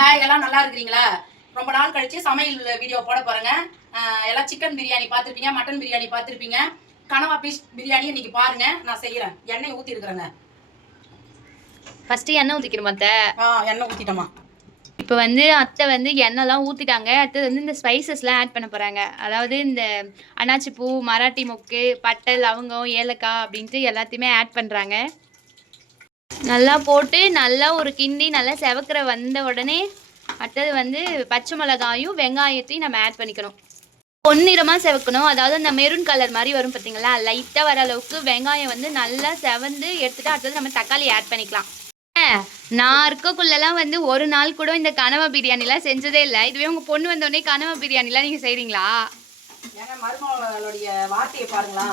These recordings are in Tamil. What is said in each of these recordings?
ஹாய் எல்லாம் நல்லா இருக்கிறீங்களா? ரொம்ப நாள் கழிச்சு சமையல் வீடியோ போட போறேங்க. எல்லாம் சிக்கன் பிரியாணி பார்த்துருப்பீங்க மட்டன் பிரியாணி பார்த்துருப்பீங்க. கனவா பீஸ் பிரியாணி இன்னைக்கு பாருங்க நான் செய்யறேன் எண்ணெய் ஊத்தி இருக்கிறேங்க ஃபஸ்ட்டு எண்ணெய் ஊற்றிக்கணும் அத்தை. ஆ எண்ணெய் ஊத்திட்டோமா? இப்போ வந்து அத்தை வந்து எண்ணெய்லாம் ஊற்றிட்டாங்க அடுத்தது வந்து இந்த ஸ்பைசஸ்லாம் ஆட் பண்ண போகிறாங்க அதாவது இந்த அன்னாச்சி பூ மராட்டி மொக்கு பட்டை லவங்கம் ஏலக்காய் அப்படின்ட்டு எல்லாத்தையுமே ஆட் பண்ணுறாங்க நல்லா போட்டு நல்லா ஒரு கிண்டி நல்லா செவக்கிற வந்த உடனே அடுத்தது வந்து பச்சை மிளகாயும் வெங்காயத்தையும் நம்ம ஆட் பண்ணிக்கணும். பொன்னிறமாக செவக்கணும். அதாவது அந்த மெரூன் கலர் மாதிரி வரும் பார்த்தீங்களா? லைட்டாக வர அளவுக்கு வெங்காயம் வந்து நல்லா செவந்து எடுத்துகிட்டு அடுத்தது நம்ம தக்காளி ஆட் பண்ணிக்கலாம். நான் இருக்கக்குள்ளெல்லாம் வந்து ஒரு நாள் கூட இந்த கனவா பிரியாணிலாம் செஞ்சதே இல்லை. இதுவே உங்கள் பொண்ணு வந்தோடனே கனவா பிரியாணிலாம் நீங்கள் செய்கிறீங்களா மருமகளுடைய வார்த்தையை பாருங்களா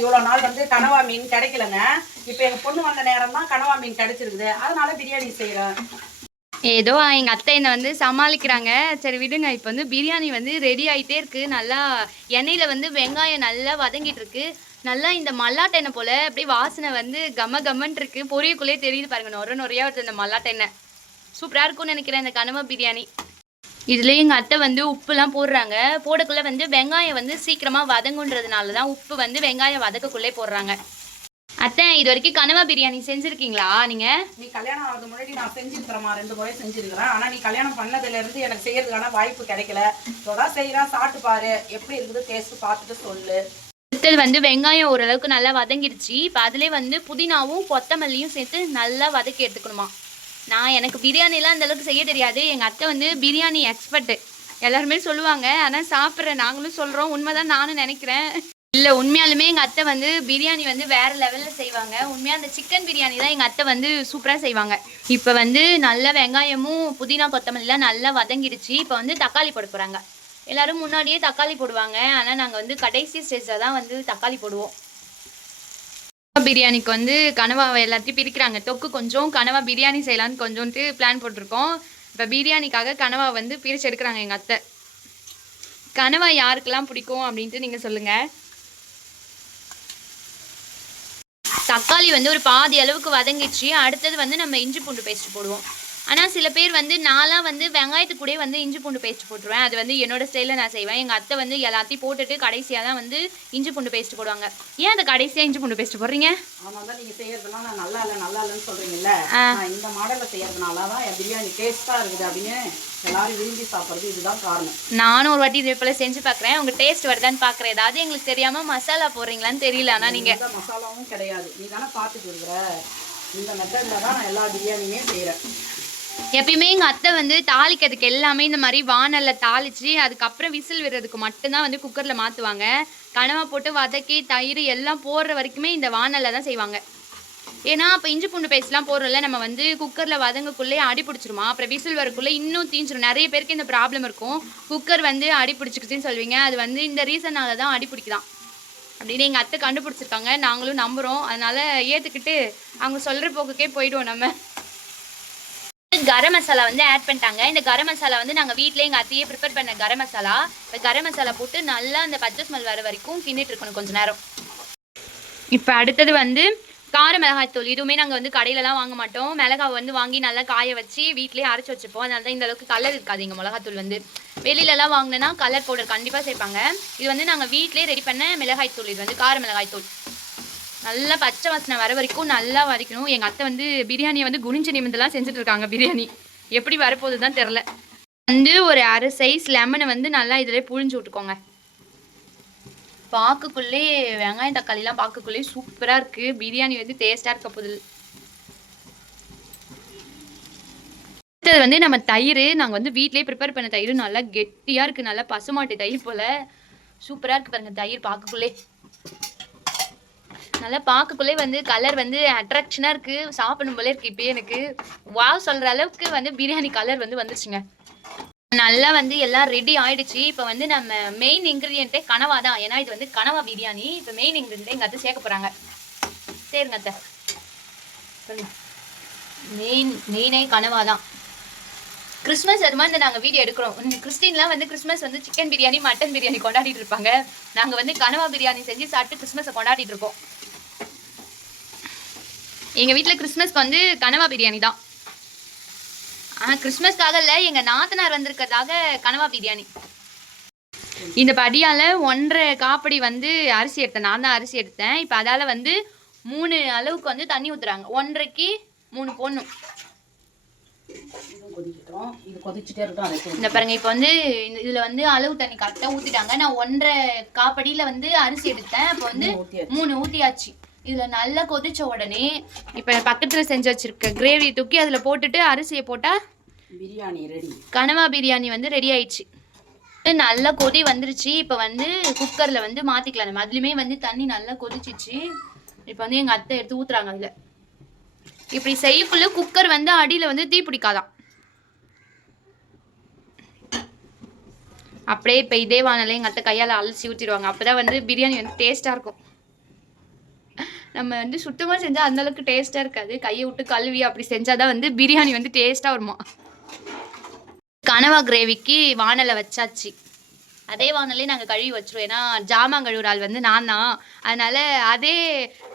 இவ்வளோ நாள் வந்து கனவா மீன் கிடைக்கலங்க. இப்போ எங்கள் பொண்ணு வந்த நேரம் தான் கனவா மீன் கிடைச்சிருக்குது. அதனால பிரியாணி செய்யறேன் ஏதோ எங்கள் அத்தை என்னை வந்து சமாளிக்கிறாங்க. சரி விடுங்க. இப்போ வந்து பிரியாணி வந்து ரெடி ஆகிட்டே இருக்கு. நல்லா எண்ணெயில் வந்து வெங்காயம் நல்லா வதங்கிட்டு இருக்கு. நல்லா இந்த மல்லாட்டை எண்ணெய் போல் அப்படியே வாசனை வந்து கம கம்மன் இருக்கு. பொரியக்குள்ளேயே தெரியுது பாருங்க. நொர நொறையா வருது இந்த மல்லாட்டை எண்ணெய். சூப்பராக இருக்கும்னு நினைக்கிறேன் இந்த கனவா பிரியாணி. இதுலேயே எங்கள் அத்தை வந்து உப்புலாம் போடுறாங்க. போடக்குள்ளே வந்து வெங்காயம் வந்து சீக்கிரமாக வதங்குன்றதுனால தான் உப்பு வந்து வெங்காயம் வதக்கக்குள்ளே போடுறாங்க. அத்தை இது வரைக்கும் கனவா பிரியாணி செஞ்சுருக்கீங்களா நீங்கள் நீ கல்யாணம் ஆகுது முன்னாடி நான் செஞ்சிருக்கிறேம்மா. ரெண்டு முறை செஞ்சிருக்கிறேன். ஆனா நீ கல்யாணம் பண்ணதுல இருந்து எனக்கு செய்யறதுக்கான வாய்ப்பு கிடைக்கல. இப்போதான் செய்யறேன் சாப்பிட்டு பாரு. எப்படி இருக்குது டேஸ்ட் பார்த்துட்டு சொல்லு. அடுத்தது வந்து வெங்காயம் ஓரளவுக்கு நல்லா வதங்கிடுச்சு. இப்போ அதிலே வந்து புதினாவும் கொத்தமல்லியும் சேர்த்து நல்லா வதக்கி எடுத்துக்கணுமா? நான் எனக்கு பிரியாணிலாம் அந்த அளவுக்கு செய்ய தெரியாது. எங்கள் அத்தை வந்து பிரியாணி எக்ஸ்பர்ட்டு எல்லாருமே சொல்லுவாங்க. ஆனால் சாப்பிட்ற நாங்களும் சொல்கிறோம் உண்மைதான் நானும் நினைக்கிறேன். இல்லை உண்மையாலுமே எங்கள் அத்தை வந்து பிரியாணி வந்து வேறு லெவலில் செய்வாங்க. உண்மையாக அந்த சிக்கன் பிரியாணி தான் எங்கள் அத்தை வந்து சூப்பராக செய்வாங்க. இப்போ வந்து நல்ல வெங்காயமும் புதினா கொத்தமல்லாம் நல்லா வதங்கிடுச்சு. இப்போ வந்து தக்காளி போட போகிறாங்க எல்லோரும் முன்னாடியே தக்காளி போடுவாங்க. ஆனால் நாங்கள் வந்து கடைசி ஸ்டேஜில் தான் வந்து தக்காளி போடுவோம். பிரியாணிக்கு வந்து கனவாவை எல்லாத்தையும் பிரிக்கிறாங்க. தொக்கு கொஞ்சம் கனவா பிரியாணி செய்யலான்னு கொஞ்சோன்ட்டு பிளான் போட்டிருக்கோம். இப்போ பிரியாணிக்காக கனவா வந்து பிரித்து எடுக்கிறாங்க எங்கள் அத்தை. கனவா யாருக்கெல்லாம் பிடிக்கும் அப்படின்ட்டு நீங்கள் சொல்லுங்கள் தக்காளி வந்து ஒரு பாதி அளவுக்கு வதங்கிச்சு அடுத்தது வந்து நம்ம இஞ்சி பூண்டு பேஸ்ட் போடுவோம். ஆனால் சில பேர் வந்து நான்லாம் வந்து வெங்காயத்துக்கு கூடயே வந்து இஞ்சி பூண்டு பேஸ்ட் போட்டுருவேன். அது வந்து என்னோட ஸ்டைலில் நான் செய்வேன். எங்கள் அத்தை வந்து எல்லாத்தையும் போட்டுட்டு கடைசியாக தான் வந்து இஞ்சி பூண்டு பேஸ்ட் போடுவாங்க. ஏன் அந்த கடைசியாக இஞ்சி பூண்டு பேஸ்ட் போடுறீங்க? அதனால தான் நீங்க செய்யறதெல்லாம் நான் நல்லா இல்லை நல்லா இல்லைன்னு. நான் இந்த மாடல்ல செய்யறதுனால தான் என் பிரியாணி டேஸ்டா இருக்குது அப்படின்னு எல்லாரும் விரும்பி சாப்பிடுறது இதுதான் காரணம். நானும் ஒரு வாட்டி இதே போல் செஞ்சு பார்க்குறேன் உங்கள் டேஸ்ட் வருதான்னு பார்க்குறேன் ஏதாவது எங்களுக்கு தெரியாமல் மசாலா போடுறீங்களான்னு தெரியல. ஆனால் நீங்கள் மசாலாவும் கிடையாது. நீ தானே பார்த்துட்டு இருக்கிற. இந்த மெத்தட்ல தான் நான் எல்லா பிரியாணியுமே செய்யறேன் எப்பயுமே எங்கள் அத்தை வந்து தாளிக்கிறதுக்கு எல்லாமே இந்த மாதிரி வானலில் தாளித்து அதுக்கப்புறம் விசில் விடுறதுக்கு மட்டும்தான் வந்து குக்கரில் மாற்றுவாங்க கனவா போட்டு வதக்கி தயிர் எல்லாம் போடுற வரைக்குமே இந்த வானலில் தான் செய்வாங்க. ஏன்னா அப்போ இஞ்சி பூண்டு பேஸ்ட்லாம் போடுறோம்ல நம்ம வந்து குக்கரில் வதங்கக்குள்ளே அடி பிடிச்சிருமா? அப்புறம் விசில் வரக்குள்ளே இன்னும் தீஞ்சிரும். நிறைய பேருக்கு இந்த ப்ராப்ளம் இருக்கும். குக்கர் வந்து அடி பிடிச்சிக்கிச்சின்னு சொல்லுவீங்க. அது வந்து இந்த ரீசனால தான் அடி பிடிக்குதான். அப்படின்னு எங்கள் அத்தை கண்டுபிடிச்சிருக்காங்க. நாங்களும் நம்புகிறோம் அதனால் ஏற்றுக்கிட்டு அவங்க சொல்கிற போக்குக்கே போயிடுவோம் நம்ம. கரம் மசாலா வந்து ஆட் பண்ணிட்டாங்க. இந்த கரம் மசாலா வந்து நாங்கள் வீட்டில் எங்கள் அத்தையே ப்ரிப்பேர் பண்ண கரம் மசாலா. இப்போ கரம் மசாலா போட்டு நல்லா அந்த பச்சை ஸ்மெல் வர வரைக்கும் கிண்டிட்டு இருக்கணும் கொஞ்ச நேரம். இப்போ அடுத்தது வந்து கார மிளகாய் தூள். இதுவுமே நாங்கள் வந்து கடையிலலாம் வாங்க மாட்டோம். மிளகாய் வந்து வாங்கி நல்லா காய வச்சு வீட்டிலேயே அரைச்சி வச்சுப்போம். அதனால தான் இந்த அளவுக்கு கலர் இருக்காது எங்கள் மிளகாத்தூள் வந்து. வெளியிலலாம் வாங்கினேன்னா கலர் பவுடர் கண்டிப்பாக சேர்ப்பாங்க. இது வந்து நாங்கள் வீட்டிலே ரெடி பண்ண மிளகாய் தூள். இது வந்து கார மிளகாய் தூள். நல்லா பச்சை வாசனை வர வரைக்கும் நல்லா வரைக்கணும் எங்கள் அத்தை வந்து பிரியாணியை வந்து குனிஞ்சு நிமிந்தெல்லாம் செஞ்சுட்டு இருக்காங்க பிரியாணி. எப்படி வரப்போகுது தான் தெரில வந்து ஒரு அரை சைஸ் லெமனை வந்து நல்லா இதில் புழிஞ்சு விட்டுக்கோங்க. பாக்குக்குள்ளே வெங்காயம் தக்காளிலாம் பாக்குக்குள்ளே சூப்பராக இருக்குது பிரியாணி வந்து டேஸ்ட்டாக இருக்க போகுது. அடுத்தது வந்து நம்ம தயிர் நாங்கள் வந்து வீட்டிலே ப்ரிப்பேர் பண்ண தயிர் நல்லா கெட்டியாக இருக்குது நல்லா பசுமாட்டு தயிர் போல் சூப்பராக இருக்குது பாருங்கள் தயிர் பாக்குக்குள்ளே. நல்லா பார்க்கக்குள்ளே வந்து கலர் வந்து அட்ராக்ஷனாக இருக்குது சாப்பிடும் போல இருக்குது இப்போயே எனக்கு. வாவ் சொல்கிற அளவுக்கு வந்து பிரியாணி கலர் வந்து வந்துருச்சுங்க நல்லா வந்து எல்லாம் ரெடி ஆயிடுச்சு. இப்போ வந்து நம்ம மெயின் இன்க்ரீடியண்ட்டே கனவா தான். ஏன்னா இது வந்து கனவா பிரியாணி. இப்போ மெயின் இன்க்ரீடியன்ட் எங்கள் அத்தை சேர்க்க போகிறாங்க சரிங்க அத்தை. மெயின் மெயினே கனவா தான். கிறிஸ்மஸ் அது மாதிரி நாங்கள் வீடியோ எடுக்கிறோம். இந்த கிறிஸ்டின்லாம் வந்து கிறிஸ்மஸ் வந்து சிக்கன் பிரியாணி மட்டன் பிரியாணி கொண்டாடிட்டு இருப்பாங்க. நாங்கள் வந்து கனவா பிரியாணி செஞ்சு சாப்பிட்டு கிறிஸ்மஸை கொண்டாடிட்டு இருக்கோம். எங்கள் வீட்டில் கிறிஸ்மஸ்க்கு வந்து கனவா பிரியாணி தான். ஆ கிறிஸ்மஸ்க்காக இல்லை எங்கள் நாத்தனார் வந்திருக்கிறதாக கனவா பிரியாணி. இந்த படியால் ஒன்றரை காப்படி வந்து அரிசி எடுத்தேன். நான் தான் அரிசி எடுத்தேன். இப்போ அதால் வந்து மூணு அளவுக்கு வந்து தண்ணி ஊற்றுறாங்க ஒன்றரைக்கு மூணு போடணும். அதை இந்த பாருங்க இப்போ வந்து இதுல வந்து அளவு தண்ணி கரெக்டாக ஊற்றிட்டாங்க நான் ஒன்றரை காப்படியில் வந்து அரிசி எடுத்தேன். அப்போ வந்து மூணு ஊற்றியாச்சு இதில் நல்லா கொதிச்ச உடனே இப்போ பக்கத்தில் செஞ்சு வச்சிருக்க கிரேவி தூக்கி அதில் போட்டுட்டு அரிசியை போட்டால் பிரியாணி ரெடி கனவா பிரியாணி வந்து ரெடி ஆயிடுச்சு. நல்லா கொதி வந்துருச்சு. இப்போ வந்து குக்கரில் வந்து மாற்றிக்கலாம் நம்ம அதுலேயுமே வந்து தண்ணி நல்லா கொதிச்சிச்சு. இப்போ வந்து எங்கள் அத்தை எடுத்து ஊற்றுறாங்க அதில். இப்படி செய்யக்குள்ள குக்கர் வந்து அடியில் வந்து தீ பிடிக்காதான் அப்படியே இப்போ இதே வானல எங்கள் அத்தை கையால் அலசி ஊற்றிடுவாங்க அப்போ தான் வந்து பிரியாணி வந்து டேஸ்ட்டாக இருக்கும். நம்ம வந்து சுத்தமாக செஞ்சால் அந்தளவுக்கு டேஸ்ட்டாக இருக்காது. கையை விட்டு கழுவி அப்படி செஞ்சால் தான் வந்து பிரியாணி வந்து டேஸ்ட்டாக வருமா? கனவா கிரேவிக்கு வானலை வச்சாச்சு. அதே வானலே நாங்கள் கழுவி வச்சிருவோம். ஏன்னா ஜாமான் கழுவுற ஆள் வந்து நான் தான் அதனால அதே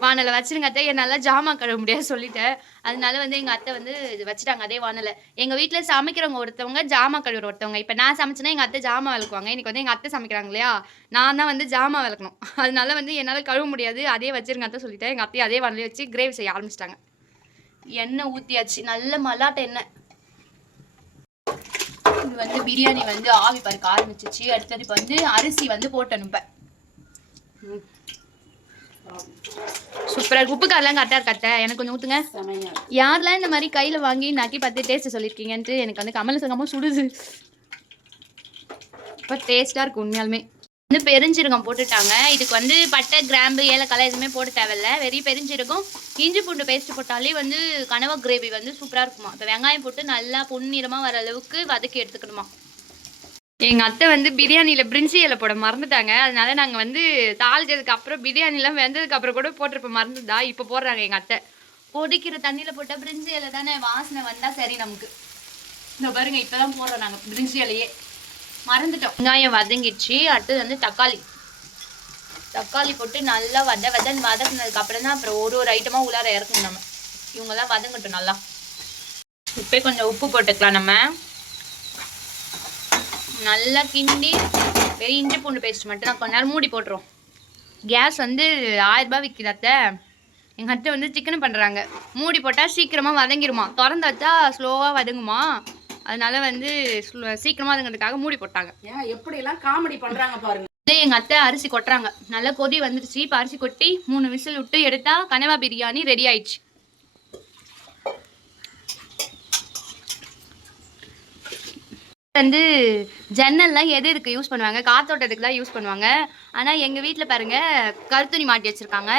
வானலை வச்சிருங்க அத்தை. என்னால் ஜாமான் கழுவ முடியாது சொல்லிட்டேன். அதனால வந்து எங்கள் அத்தை வந்து வச்சுட்டாங்க அதே வானலை எங்கள் வீட்டில் சமைக்கிறவங்க ஒருத்தவங்க ஜாமான் கழுவுற ஒருத்தவங்க. இப்போ நான் சமைச்சேன்னா எங்கள் அத்தை ஜாமான் விளக்குவாங்க. இன்னைக்கு வந்து எங்கள் அத்தை சமைக்கிறாங்க இல்லையா? நான் தான் வந்து ஜாமான் விளக்கணும். அதனால வந்து என்னால் கழுவ முடியாது. அதே வச்சிருங்க அத்தை சொல்லிட்டேன். எங்கள் அத்தையை அதே வானலே வச்சு கிரேவி செய்ய ஆரம்பிச்சிட்டாங்க. எண்ணெய் ஊற்றியாச்சு நல்ல மல்லாட்டை எண்ணெய். இது வந்து பிரியாணி வந்து ஆவி பறக்க ஆரம்பிச்சிச்சு. அடுத்தது இப்போ வந்து அரிசி வந்து போட்டணும் இப்போ. சூப்பராக உப்பு காரெல்லாம் கரெக்டாக இருக்கட்ட எனக்கு கொஞ்சம் ஊற்றுங்க. யாரெல்லாம் இந்த மாதிரி கையில் வாங்கி நக்கி பார்த்து டேஸ்ட் சொல்லியிருக்கீங்கன்ட்டு எனக்கு வந்து கமல் சங்கமாக சுடுது இப்போ டேஸ்ட்டாக இருக்கும் உண்மையாலுமே. வந்து பெருஞ்சீரகம் போட்டுட்டாங்க. இதுக்கு வந்து பட்டை கிராம்பு ஏலக்காய் எதுவுமே போட தேவையில்ல. வெறி பெருஞ்சீரகம் இஞ்சி பூண்டு பேஸ்ட் போட்டாலே வந்து கனவா கிரேவி வந்து சூப்பராக இருக்குமா? இப்போ வெங்காயம் போட்டு நல்லா பொன்னிறமாக வர அளவுக்கு வதக்கி எடுத்துக்கணுமா? எங்கள் அத்தை வந்து பிரியாணியில் பிரிஞ்சி இலை போட மறந்துட்டாங்க. அதனால நாங்கள் வந்து தாளிச்சதுக்கு அப்புறம் பிரியாணிலாம் வெந்ததுக்கு அப்புறம் கூட போட்டிருப்போம் மறந்துதா? இப்போ போடுறாங்க எங்கள் அத்தை. கொதிக்கிற தண்ணியில் போட்டால் பிரிஞ்சி இலை தானே? வாசனை வந்தால் சரி நமக்கு. இந்த பாருங்க இப்போ தான் போடுறோம் நாங்கள் பிரிஞ்சி இலையே. மறந்துட்டோம். வெங்காயம் வதங்கிடுச்சு. அடுத்தது வந்து தக்காளி. தக்காளி போட்டு நல்லா வத வதன் வதக்குனதுக்கு அப்புறம் தான் அப்புறம் ஒரு ஒரு ஐட்டமாக உள்ளார இறக்கணும் நம்ம. இவங்கெல்லாம் வதங்கட்டும் நல்லா. இப்போ கொஞ்சம் உப்பு போட்டுக்கலாம் நம்ம. நல்லா கிண்டி வெறும் இஞ்சி பூண்டு பேஸ்ட் மட்டும் நான் கொஞ்ச நேரம் மூடி போட்டுரும் கேஸ் வந்து ஆயிரம் ரூபாய் அத்தை. எங்கள் அத்தை வந்து சிக்கன் பண்ணுறாங்க மூடி போட்டால் சீக்கிரமாக வதங்கிருமா. திறந்து வச்சா ஸ்லோவாக வதங்குமா? அதனால வந்து ஸ்லோ- சீக்கிரமா வதங்கிறதுக்காக மூடி போட்டாங்க. ஏன் எப்படி எல்லாம் காமெடி பண்றாங்க பாருங்க. இதே எங்கள் அத்தை அரிசி கொட்டுறாங்க. நல்லா கொதி வந்துருச்சு. இப்போ அரிசி கொட்டி மூணு விசில் விட்டு எடுத்தா கனவா பிரியாணி ரெடி ஆயிடுச்சு. வந்து ஜன்னல்லாம் எது இதுக்கு யூஸ் பண்ணுவாங்க? காத்தோட்டத்துக்கு தான் யூஸ் பண்ணுவாங்க. ஆனால் எங்கள் வீட்டில் பாருங்க கருத்துணி மாட்டி வச்சுருக்காங்க.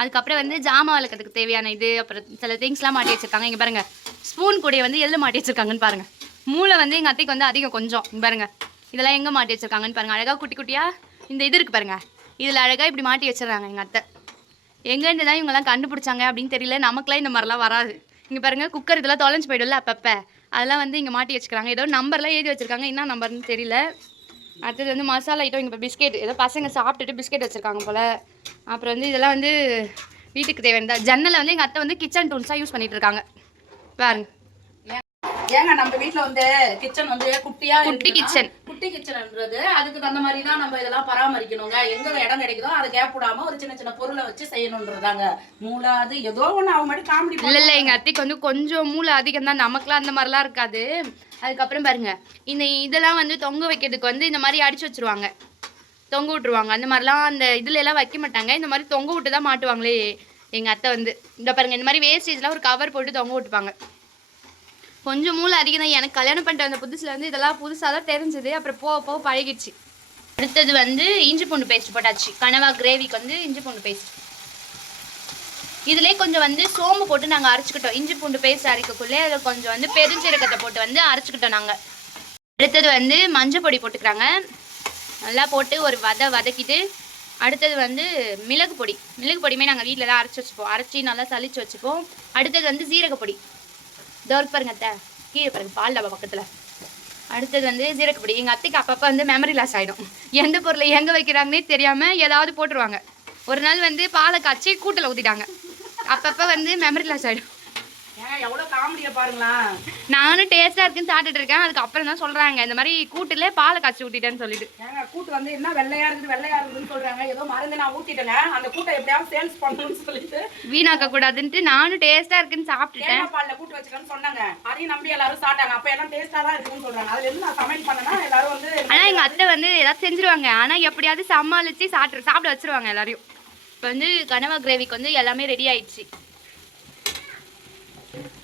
அதுக்கப்புறம் வந்து ஜாமான் வளர்க்கறதுக்கு தேவையான இது அப்புறம் சில திங்ஸ்லாம் மாட்டி வச்சுருக்காங்க. இங்கே பாருங்க ஸ்பூன் கூடைய வந்து எதில் மாட்டி வச்சுருக்காங்கன்னு பாருங்க. மூளை வந்து எங்கள் அத்தைக்கு வந்து அதிகம் கொஞ்சம். இங்கே பாருங்க இதெல்லாம் எங்கே மாட்டி வச்சுருக்காங்கன்னு பாருங்க. அழகாக குட்டி குட்டியாக இந்த இது இருக்கு பாருங்க. இதில் அழகாக இப்படி மாட்டி வச்சிடுறாங்க எங்கள் அத்தை. எங்கேருந்து தான் இவங்கெல்லாம் கண்டுபிடிச்சாங்க அப்படின்னு தெரியல. நமக்குலாம் இந்த மாதிரிலாம் வராது. இங்கே பாருங்க குக்கர் இதெல்லாம் தொலைஞ்சு போயிடும்ல அப்பப்போ. அதெல்லாம் வந்து இங்கே மாட்டி வச்சுக்கிறாங்க. ஏதோ நம்பர்லாம் எழுதி வச்சிருக்காங்க. என்ன நம்பர்னு தெரியல. அடுத்தது வந்து மசாலா ஐட்டம் இங்கே இப்போ பிஸ்கெட் ஏதோ பசங்க சாப்பிட்டுட்டு பிஸ்கெட் வச்சுருக்காங்க போல். அப்புறம் வந்து இதெல்லாம் வந்து வீட்டுக்கு தேவையான ஜன்னலை வந்து எங்கள் அத்தை வந்து கிச்சன் டூல்ஸாக யூஸ் பண்ணிட்டு இருக்காங்க. பாருங்க. ஏங்க நம்ம வீட்ல வந்து கிச்சன் வந்து குட்டியா குட்டி kitchen. குட்டி கிச்சன்ன்றது அதுக்கு தகுந்த மாதிரி தான் நம்ம இதெல்லாம் பராமரிக்கணுங்க. எங்க இடம் கிடைக்குதோ அதை கேப் விடாம ஒரு சின்ன சின்ன பொருளை வச்சு செய்யணுன்றதாங்க. மூளாது ஏதோ ஒண்ணு அவன் மாதிரி காமெடி இல்லை இல்லை எங்கள் அத்தைக்கு வந்து கொஞ்சம் மூளை அதிகம் தான் நமக்குலாம் அந்த மாதிரிலாம் இருக்காது. அதுக்கப்புறம் பாருங்க. இந்த இதெல்லாம் வந்து தொங்க வைக்கிறதுக்கு வந்து இந்த மாதிரி அடிச்சு வச்சிருவாங்க. தொங்க விட்டுருவாங்க. அந்த மாதிரிலாம் அந்த இதில் எல்லாம் வைக்க மாட்டாங்க. இந்த மாதிரி தொங்க விட்டு தான் மாட்டுவாங்களே எங்கள் அத்தை வந்து. இந்த பாருங்க இந்த மாதிரி வேஸ்டேஜ்லாம் ஒரு கவர் போட்டு தொங்க விட்டுப்பாங்க. கொஞ்சம் மூளை அதிகம் தான். எனக்கு கல்யாணம் பண்ணிட்டு வந்த புதுசில் வந்து இதெல்லாம் புதுசாக தான் தெரிஞ்சது. அப்புறம் போக போக பழகிடுச்சு. அடுத்தது வந்து இஞ்சி பூண்டு பேஸ்ட் போட்டாச்சு. கனவா கிரேவிக்கு வந்து இஞ்சி பூண்டு பேஸ்ட் இதிலே கொஞ்சம் வந்து சோம்பு போட்டு நாங்கள் அரைச்சிக்கிட்டோம். இஞ்சி பூண்டு பேஸ்ட் அரைக்கக்குள்ளே அதில் கொஞ்சம் வந்து பெருஞ்சீரகத்தை போட்டு வந்து அரைச்சிக்கிட்டோம் நாங்கள் அடுத்தது வந்து மஞ்சள் பொடி போட்டுக்கிறாங்க. நல்லா போட்டு ஒரு வத வதக்கிட்டு அடுத்தது வந்து மிளகு பொடி. மிளகு பொடியுமே நாங்கள் வீட்டில் தான் அரைச்சி வச்சுப்போம். அரைச்சி நல்லா சளிச்சு வச்சுப்போம். அடுத்தது வந்து ஜீரகப்பொடி தோர்க்கு பாருங்க அத்தை. கீழே பாருங்க பால் டப்பா பக்கத்தில். அடுத்தது வந்து ஜீரகப்பொடி எங்கள் அத்தைக்கு அப்பப்போ வந்து மெமரி லாஸ் ஆகிடும் எந்த பொருளை எங்கே வைக்கிறாங்கன்னே தெரியாமல் ஏதாவது போட்டுருவாங்க. ஒரு நாள் வந்து பாலை காய்ச்சி கூட்டில் ஊற்றிட்டாங்க அப்பப்போ வந்து மெமரி லாஸ் ஆகிடும் நானும் டேஸ்டா இருக்குன்னு சாப்பிட்டுட்டு இருக்கேன். அதுக்கப்புறம் தான் சொல்றாங்க. இந்த மாதிரி கூட்டுல பாலை காய்ச்சி ஊட்டிட்டேன்னு சொல்லிட்டு. ஏங்க கூட்டு வந்து என்ன வெள்ளையா இருக்குது வெள்ளையா இருக்குதுன்னு சொல்றாங்க. ஏதோ மருந்து நான் ஊத்திட்டேங்க. அந்த கூட்டை எப்படியாவது சேல்ஸ் பண்ணணும்னு சொல்லிட்டு. வீணாக்க கூடாதுன்ட்டு நானும் டேஸ்டா இருக்குன்னு சாப்பிட்டுட்டேன். பால்ல கூட்டு வச்சுக்கன்னு சொன்னாங்க. அதையும் நம்பி எல்லாரும் சாப்பிட்டாங்க. அப்ப எல்லாம் டேஸ்டா தான் இருக்குன்னு சொல்றாங்க. அதுல இருந்து நான் சமையல் பண்ணனா எல்லாரும் வந்து ஆனா எங்க அத்தை வந்து ஏதாவது செஞ்சிருவாங்க. ஆனா எப்படியாவது சமாளிச்சு சாப்பிட்டு சாப்பிட வச்சிருவாங்க எல்லாரையும். இப்போ வந்து கனவா கிரேவிக்கு வந்து எல்லாமே ரெடி ஆயிடுச்சு.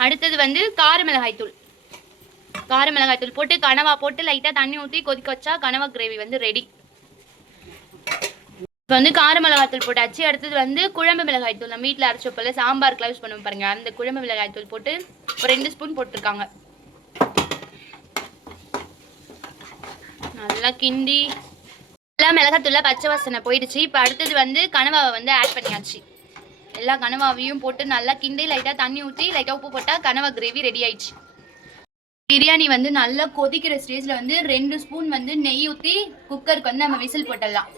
அடுத்தது வந்து கார மிளகாய்த்தூள் கார மிளகாய் தூள் போட்டு கனவா போட்டு லைட்டாக தண்ணி ஊற்றி கொதிக்க வச்சா கனவா கிரேவி வந்து ரெடி இப்போ வந்து கார மிளகாய் தூள் போட்டாச்சு. அடுத்தது வந்து குழம்பு மிளகாய் தூள். நம்ம வீட்டில் அரைச்சி வைப்பல சாம்பாருக்குலாம் யூஸ் பண்ணுவோம் பாருங்க. அந்த குழம்பு மிளகாய் தூள் போட்டு ஒரு ரெண்டு ஸ்பூன் போட்டிருக்காங்க. நல்லா கிண்டி எல்லாம் மிளகாத்தூள பச்சை வாசனை போயிடுச்சு. இப்போ அடுத்தது வந்து கனவாவை வந்து ஆட் பண்ணியாச்சு. எல்லா கனவாவையும் போட்டு நல்லா கிண்டி லைட்டாக தண்ணி ஊற்றி லைட்டாக உப்பு போட்டால் கனவா கிரேவி ரெடி ஆயிடுச்சு. பிரியாணி வந்து நல்லா கொதிக்கிற ஸ்டேஜில் வந்து ரெண்டு ஸ்பூன் வந்து நெய் ஊற்றி குக்கருக்கு வந்து நம்ம விசில் போட்டுடலாம்.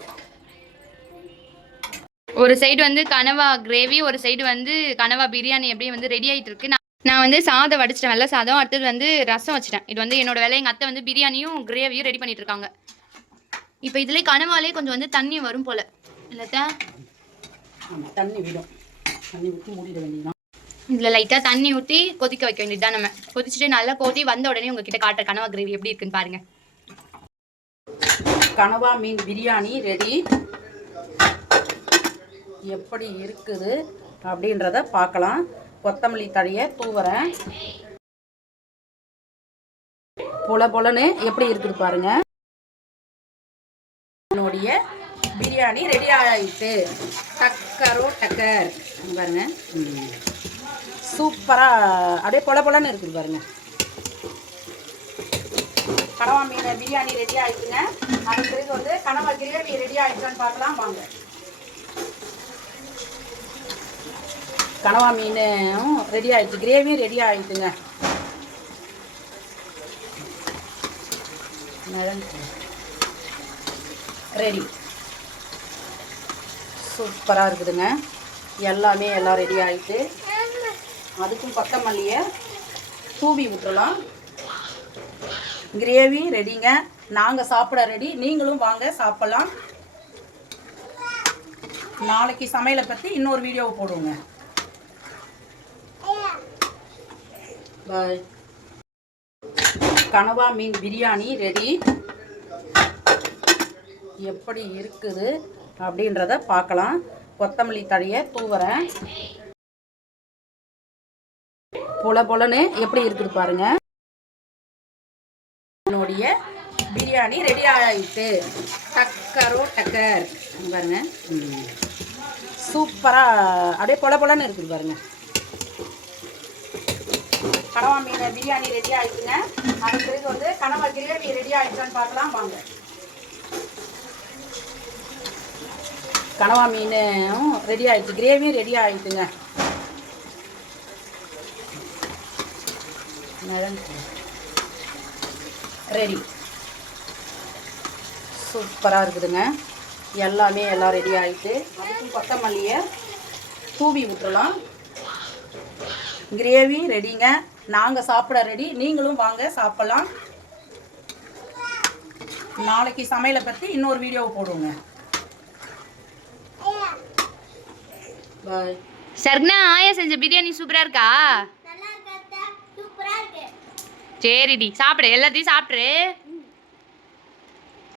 ஒரு சைடு வந்து கனவா கிரேவி ஒரு சைடு வந்து கனவா பிரியாணி அப்படியே வந்து ரெடி ஆகிட்டு இருக்கு. நான் நான் வந்து சாதம் வடிச்சிட்டேன். வெள்ளை சாதம் அடுத்தது வந்து ரசம் வச்சிட்டேன். இது வந்து என்னோட வேலை. எங்கள் அத்தை வந்து பிரியாணியும் கிரேவியும் ரெடி பண்ணிட்டு இருக்காங்க. இப்போ இதுலேயே கனவாலே கொஞ்சம் வந்து தண்ணி வரும் போல. இல்லத்தா? தண்ணி விடும். தண்ணி ஊற்றி மூடிட வேண்டியதுதான். இதில் லைட்டாக தண்ணி ஊற்றி கொதிக்க வைக்க வேண்டியது நம்ம. கொதிச்சுட்டு நல்லா கொதி வந்த உடனே உங்ககிட்ட காட்டுற கனவா கிரேவி எப்படி இருக்குன்னு பாருங்க. கனவா மீன் பிரியாணி ரெடி எப்படி இருக்குது அப்படின்றத பார்க்கலாம். கொத்தமல்லி தழைய தூவுறேன். பொல பொலன்னு எப்படி இருக்குது பாருங்க. பிரியாணி ரெடி ஆகிட்டு டக்கரோ டக்கர். பாருங்க. சூப்பராக அப்படியே பொல பொலன்னு இருக்குது பாருங்க. கனவா மீன் பிரியாணி ரெடி ஆயிடுச்சுங்க. அதுக்கு பிறகு வந்து கனவா கிரேவி ரெடி ஆயிடுச்சான்னு பார்க்கலாம். வாங்க. கனவா மீனும் ரெடி ஆயிடுச்சு. கிரேவியும் ரெடி ஆயிடுச்சுங்க. ரெடி. சூப்பராக இருக்குதுங்க. எல்லாமே எல்லாம் ரெடி ஆகிட்டு அதுக்கும் கொத்தமல்லியை தூவி விட்டுறலாம். கிரேவி ரெடிங்க நாங்கள் சாப்பிட ரெடி நீங்களும் வாங்க சாப்பிட்லாம். நாளைக்கு சமையலை பற்றி இன்னொரு வீடியோவை போடுவோங்க. பாய் கனவா மீன் பிரியாணி ரெடி எப்படி இருக்குது? அப்படின்றத பார்க்கலாம். கொத்தமல்லி தழையை தூவுறேன். பொல பொலன்னு எப்படி இருக்குது பாருங்க. என்னுடைய பிரியாணி ரெடி ஆகிட்டு டக்கரோ டக்கர். பாருங்க. சூப்பராக அப்படியே பொல பொலன்னு இருக்குது பாருங்க. கனவா மீன் பிரியாணி ரெடி ஆகிடுச்சுங்க அதுக்கு பிறகு வந்து கனவா கிரேவி ரெடி ஆகிடுச்சான்னு பார்க்கலாம். வாங்க. கனவா மீனும் ரெடி ஆகிடுச்சு கிரேவியும் ரெடி ஆயிடுச்சுங்க. ரெடி சூப்பராக இருக்குதுங்க. எல்லாமே எல்லாம் ரெடி ஆகிட்டு அதுக்கும் கொத்தமல்லியை தூவி விட்டுறலாம். கிரேவி ரெடிங்க நாங்கள் சாப்பிட ரெடி நீங்களும் வாங்க சாப்பிடலாம். நாளைக்கு சமையலை பற்றி இன்னொரு வீடியோவை போடுவோங்க. பாய் சர்க்னா ஆயா செஞ்ச பிரியாணி சூப்பரா இருக்கா? சரிடி சாப்பிடு எல்லாத்தையும் சாப்பிட்ரு